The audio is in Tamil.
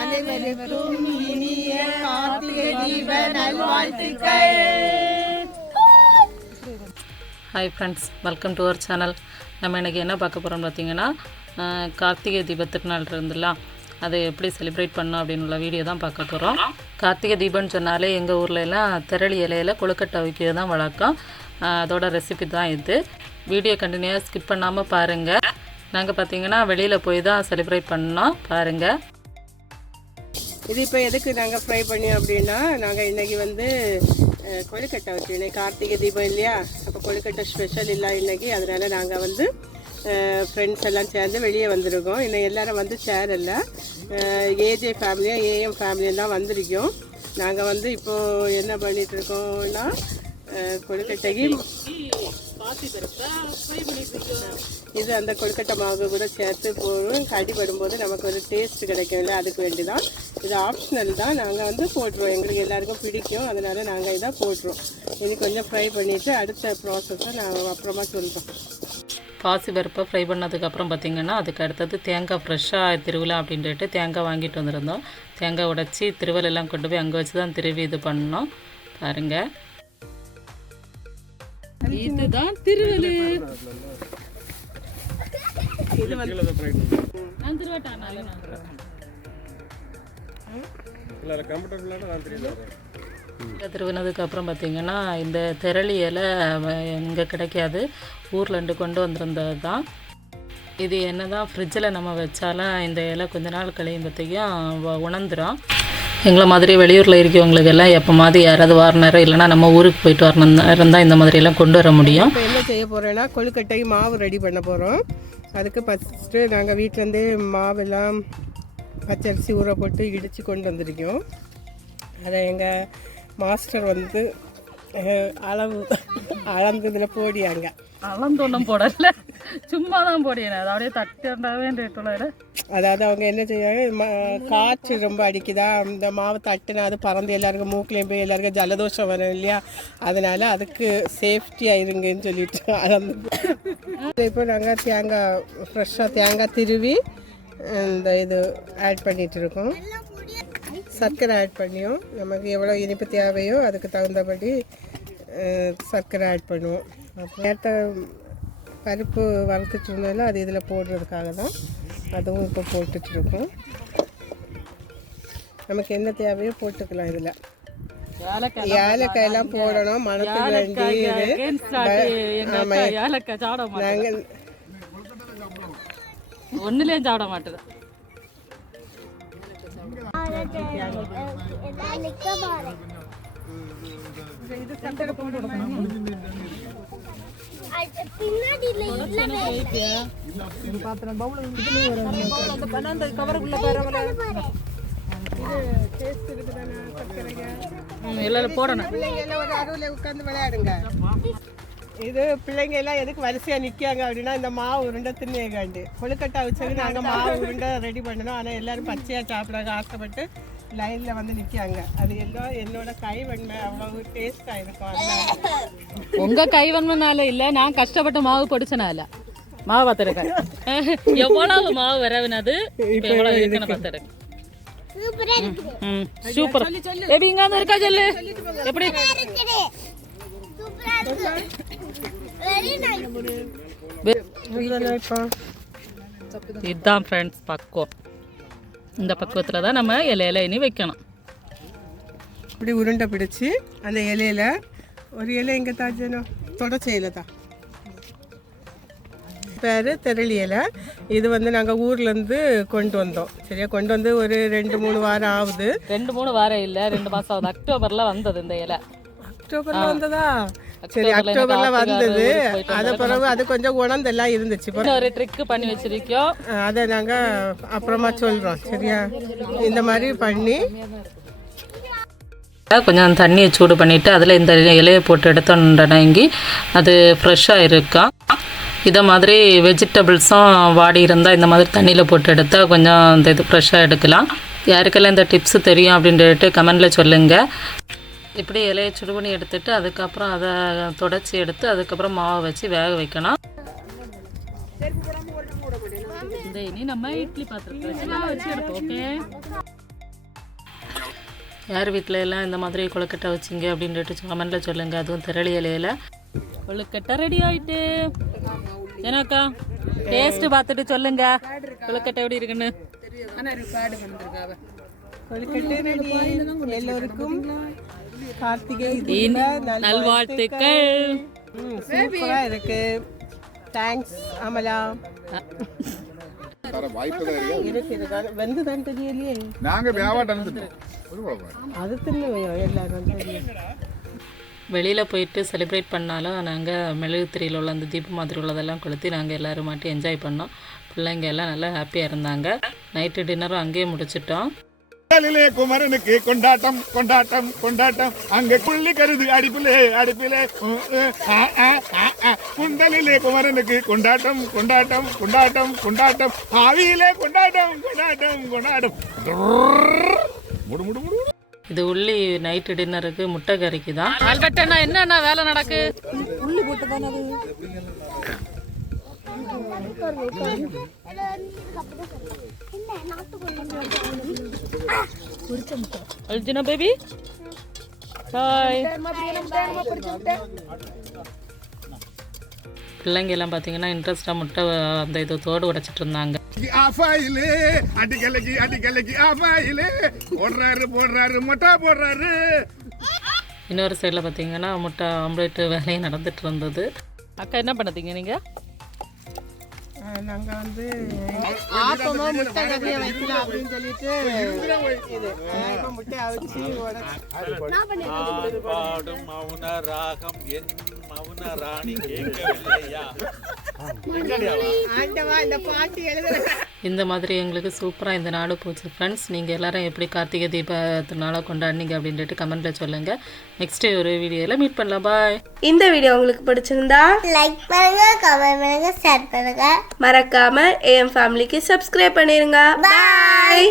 அனைவருக்கும் இனிய கார்த்திகை தீப நல்வாழ்த்துக்கள். Hi friends, welcome to our channel. நம்ம இன்றைக்கி என்ன பார்க்க போகிறோம்னு பார்த்தீங்கன்னா, கார்த்திகை தீப திருநாள் இருந்துல அதை எப்படி செலிப்ரேட் பண்ணோம் அப்படின்னுள்ள வீடியோ தான் பார்க்க போகிறோம். கார்த்திகை தீபம்னு சொன்னாலே எங்கள் ஊரில் எல்லாம் திரளி இலையில் கொழுக்கட்டை வைக்கிறது தான் வழக்கம். அதோட ரெசிபி தான் இது. வீடியோ கண்டினியூவாக ஸ்கிப் பண்ணாமல் பாருங்கள். நாங்கள் பார்த்தீங்கன்னா வெளியில் போய் தான் செலிப்ரேட் பண்ணோம். பாருங்கள். இது இப்போ எதுக்கு நாங்கள் ஃப்ரை பண்ணியோம் அப்படின்னா, நாங்கள் இன்றைக்கி கொழுக்கட்டை வச்சு, இன்னைக்கு கார்த்திகை தீபம் இல்லையா, அப்போ கொழுக்கட்டை ஸ்பெஷல் இல்லை இன்றைக்கி. அதனால் நாங்கள் ஃப்ரெண்ட்ஸ் எல்லாம் சேர்ந்து வெளியே வந்திருக்கோம். இன்னும் எல்லோரும் சேரல. ஏஜே ஃபேமிலியும் ஏஎம் ஃபேமிலியும் தான் வந்திருக்கோம். நாங்கள் இப்போது என்ன பண்ணிகிட்ருக்கோம்னா, கொழுக்கட்டைக்கு இது அந்த கொழுக்கட்டை மாவு கூட சேர்த்து போடுவோம். கடிபடும்போது நமக்கு ஒரு டேஸ்ட் கிடைக்கும்ல, அதுக்கு வேண்டி தான். இது ஆப்ஷனல் தான். நாங்கள் போட்டுருவோம், எங்களுக்கு எல்லாருக்கும் பிடிக்கும், அதனால் நாங்கள் இதை போட்டுருவோம். இது கொஞ்சம் ஃப்ரை பண்ணிவிட்டு அடுத்த ப்ராசஸை நாங்கள் அப்புறமா சொல்கிறோம். பாசி பருப்பை ஃப்ரை பண்ணதுக்கப்புறம் பார்த்திங்கன்னா, அதுக்கு அடுத்தது தேங்காய் ஃப்ரெஷ்ஷாக திருவிழா அப்படின்ட்டு தேங்காய் வாங்கிட்டு வந்திருந்தோம். தேங்காய் உடைச்சி திருவலெல்லாம் கொண்டு போய் அங்கே வச்சு தான் திருவி இது பண்ணோம். பாருங்கள், இதுதான் திருவலு. திருவினதுக்கு அப்புறம் பார்த்தீங்கன்னா, இந்த திரளி இலை இங்கே கிடைக்காது, ஊர்லேருந்து கொண்டு வந்திருந்தது தான். இது என்ன தான் ஃப்ரிட்ஜில் நம்ம வச்சாலும் இந்த இலை கொஞ்ச நாள் கழியும் பார்த்திக்கும் உணர்ந்துடும். எங்களை மாதிரி வெளியூரில் இருக்கவங்களுக்கு எல்லாம் எப்போ மாதிரி யாராவது வார நேரம் இல்லைனா நம்ம ஊருக்கு போயிட்டு வரணும் இருந்தால் இந்த மாதிரியெல்லாம் கொண்டு வர முடியும். இப்போ என்ன செய்ய போகிறோன்னா, கொழுக்கட்டை மாவு ரெடி பண்ண போகிறோம். அதுக்கு ஃபஸ்ட்டு நாங்கள் வீட்டிலேருந்தே மாவெல்லாம் பச்சரிசி ஊற போட்டு இடித்து கொண்டு வந்திருக்கோம். அதை எங்கள் மாஸ்டர் அளந்து இதில் போடியாங்க. அளந்தொன்னும் போடல, சும்மா தான் போடியேன். அதை அப்படியே தட்டுண்டாவே. அதாவது அவங்க என்ன செய்வாங்க, காற்று ரொம்ப அடிக்குதா, இந்த மாவு தட்டுனா அது பறந்து எல்லாருக்கும் மூக்கிலையும் போய் எல்லாருக்கும் ஜலதோஷம் வரும் இல்லையா, அதனால் அதுக்கு சேஃப்டியாக இருங்கன்னு சொல்லிட்டு அளந்து. இப்போ நாங்கள் ஃப்ரெஷ்ஷாக தேங்காய் திருவி இந்த இது ஆட் பண்ணிகிட்டு இருக்கோம். சர்க்கரை ஆட் பண்ணியும் நமக்கு எவ்வளோ இனிப்பு தேவையோ அதுக்கு தகுந்தபடி சர்க்கரை ஆட் பண்ணுவோம். நேற்று பருப்பு வறுத்துட்டு இருந்ததில் அது இதில் போடுறதுக்காக தான் அதுவும் இப்போ போட்டுட்ருக்கோம். நமக்கு என்ன தேவையோ போட்டுக்கலாம். இதில் ஏலக்காயெல்லாம் போடணும், மணத்துக்கு வேண்டி. நாங்கள் ஒன்றுலேயும் சாப்பிட மாட்டேது. உட்காந்து விளையாடுங்க. இது பிள்ளைங்க எல்லாம் எதுக்கு வரிசையாக நிற்காங்க அப்படின்னா, இந்த மாவு உருண்டை தின்னியக்காண்டு கொழுக்கட்டை வச்சது நாங்கள் மாவு உருண்டை ரெடி பண்ணணும். ஆனால் எல்லோரும் பச்சையாக சாப்பிட ஆசைப்பட்டு லைனில் நிற்காங்க. அது எல்லாம் என்னோட கைவன்மை, அவ்வளவு டேஸ்டாக இருக்கும். உங்கள் கைவன்மைனால இல்லை, நான் கஷ்டப்பட்டு மாவு பொடிச்சனால மாவு பார்த்துருக்கேன். எவ்வளவு மாவு வரவினது எவ்வளோ இருக்குன்னு பார்த்துருக்கேன். சூப்பர். எப்படி இங்கே வந்து இருக்கா சொல்லு, எப்படி இதுதான் ஃப்ரெண்ட்ஸ் பக்குவம். இந்த பக்குவத்தில் தான் நம்ம இலையில இனி வைக்கணும். இப்படி உருண்டை பிடிச்சி அந்த இலையில ஒரு இலை இங்கே தாச்சணும், தொடச்ச இலை தான் பேர் திரளி இலை. இது நாங்கள் ஊர்லேருந்து கொண்டு வந்தோம். சரியா, கொண்டு வந்து ஒரு 2-3 வாரம் ஆகுது. 2-3 வாரம் இல்லை, 2 மாதம் ஆகுது. அக்டோபரில் வந்தது இந்த இலை. அக்டோபரில் வந்ததா? சரி, அக்டோபரில் வந்தது. அது பிறகு அது கொஞ்சம் உணர்ந்தெல்லாம் இருந்துச்சு. ஒரு ட்ரிக்கு பண்ணி வச்சிருக்கோம், அதை நாங்கள் அப்புறமா சொல்கிறோம். சரியா, இந்த மாதிரி பண்ணி கொஞ்சம் தண்ணியை சூடு பண்ணிவிட்டு அதில் இந்த இலையை போட்டு எடுத்தோன்னங்கி அது ஃப்ரெஷ்ஷாக இருக்கும். இதை மாதிரி வெஜிடபிள்ஸும் வாடி இருந்தால் இந்த மாதிரி தண்ணியில் போட்டு எடுத்தால் கொஞ்சம் இந்த இது ஃப்ரெஷ்ஷாக எடுக்கலாம். யாருக்கெல்லாம் இந்த டிப்ஸு தெரியும் அப்படின்ட்டு கமெண்டில் சொல்லுங்கள். இப்படி இலையை சுடு பண்ணி எடுத்துட்டு அதுக்கப்புறம் அதை தொடச்சி எடுத்து அதுக்கப்புறம் மாவை வச்சு வேக வைக்கணும். இந்த இனி நம்ம இட்லி பாத்திரத்தில் வச்சு எடுப்போம். ஓகே. யார் வீட்டில் எல்லாம் இந்த மாதிரி கொழுக்கட்டை வச்சிங்க அப்படின்ட்டு கமெண்ட்டில் சொல்லுங்கள். அதுவும் திரளி இலையில் கொழுக்கட்டை ரெடி ஆகிட்டு. ஏன்னாக்கா டேஸ்ட்டு பார்த்துட்டு சொல்லுங்க கொழுக்கட்டை எப்படி இருக்குன்னு. கொழுக்கட்டை ரெடி. எல்லோருக்கும் கார்த்திகை நல்வாழ்த்துக்கள். சூப்பரா இருக்கு. தேங்க்ஸ் அமலா. வெந்துதான் தெரியலையே. அது தின்னுவையோ எல்லாரும். வெளியில் போயிட்டு செலிப்ரேட் பண்ணாலும் நாங்கள் மெழுகுத்திரியில் உள்ள அந்த தீபம் மாதிரி உள்ளதெல்லாம் கொளுத்தி நாங்கள் எல்லோரும் மட்டும் என்ஜாய் பண்ணோம். பிள்ளைங்க எல்லாம் நல்லா ஹாப்பியாக இருந்தாங்க. நைட்டு டின்னரும் அங்கேயே முடிச்சிட்டோம். குமரனுக்கு கொண்டாட்டம் கொண்டாட்டம் கொண்டாட்டம், அங்கே புள்ளி கருது அடுப்பிலே அடுப்பிலே. குண்டலிலே குமரனுக்கு கொண்டாட்டம் கொண்டாட்டம் கொண்டாட்டம் கொண்டாட்டம், ஆவியிலே கொண்டாட்டம் கொண்டாட்டம் கொண்டாட்டம். முடு முடு முடு. இது உள்ளி நைட்டு டின்னருக்கு முட்டை கறிக்கு தான். ஆல்பர்ட்டண்ணா என்னண்ணா வேலை நடக்கு? உள்ளி போட்டு தானே அது. Arjuna baby hi. பிள்ளைங்க எல்லாம் பார்த்தீங்கன்னா இன்ட்ரெஸ்டாக முட்டை அந்த இது தோடு உடைச்சிட்டு இருந்தாங்க. அடிக்கலைக்கு அடிக்கலைக்கு ஆஃபாயிலே போடுறாரு போடுறாரு முட்டை போடுறாரு. இன்னொரு சைடில் பார்த்தீங்கன்னா முட்டை ஆம்லேட்டு வேலையும் நடந்துட்டு இருந்தது. அக்கா என்ன பண்ணதீங்க நீங்கள்? நாங்கள் வந்து ஆப்பமா முட்டை கறியை வைக்கலாம் அப்படின்னு சொல்லிட்டு முட்டை அவிச்சு பாடும் மௌன ராகம் என் மௌன ராணி கேட்கவில்லையா? ஆண்டவா இந்த பாட்டு எழுதுற. இந்த மாதிரி எங்களுக்கு சூப்பராக இந்த நாடு போச்சு ஃப்ரெண்ட்ஸ். நீங்கள் எல்லோரும் எப்படி கார்த்திகை தீபத்தினால கொண்டாடினீங்க அப்படின்ட்டு கமெண்ட்டில் சொல்லுங்கள். நெக்ஸ்ட் ஒரு வீடியோவில் மீட் பண்ணலாம். பாய். இந்த வீடியோ உங்களுக்கு பிடிச்சிருந்தா லைக் பண்ணுங்க, கமெண்ட் பண்ணுங்க, ஷேர் பண்ணுங்க. மறக்காம AM ஃபேமிலிக்கு சப்ஸ்கிரைப் பண்ணிருங்க. பாய்.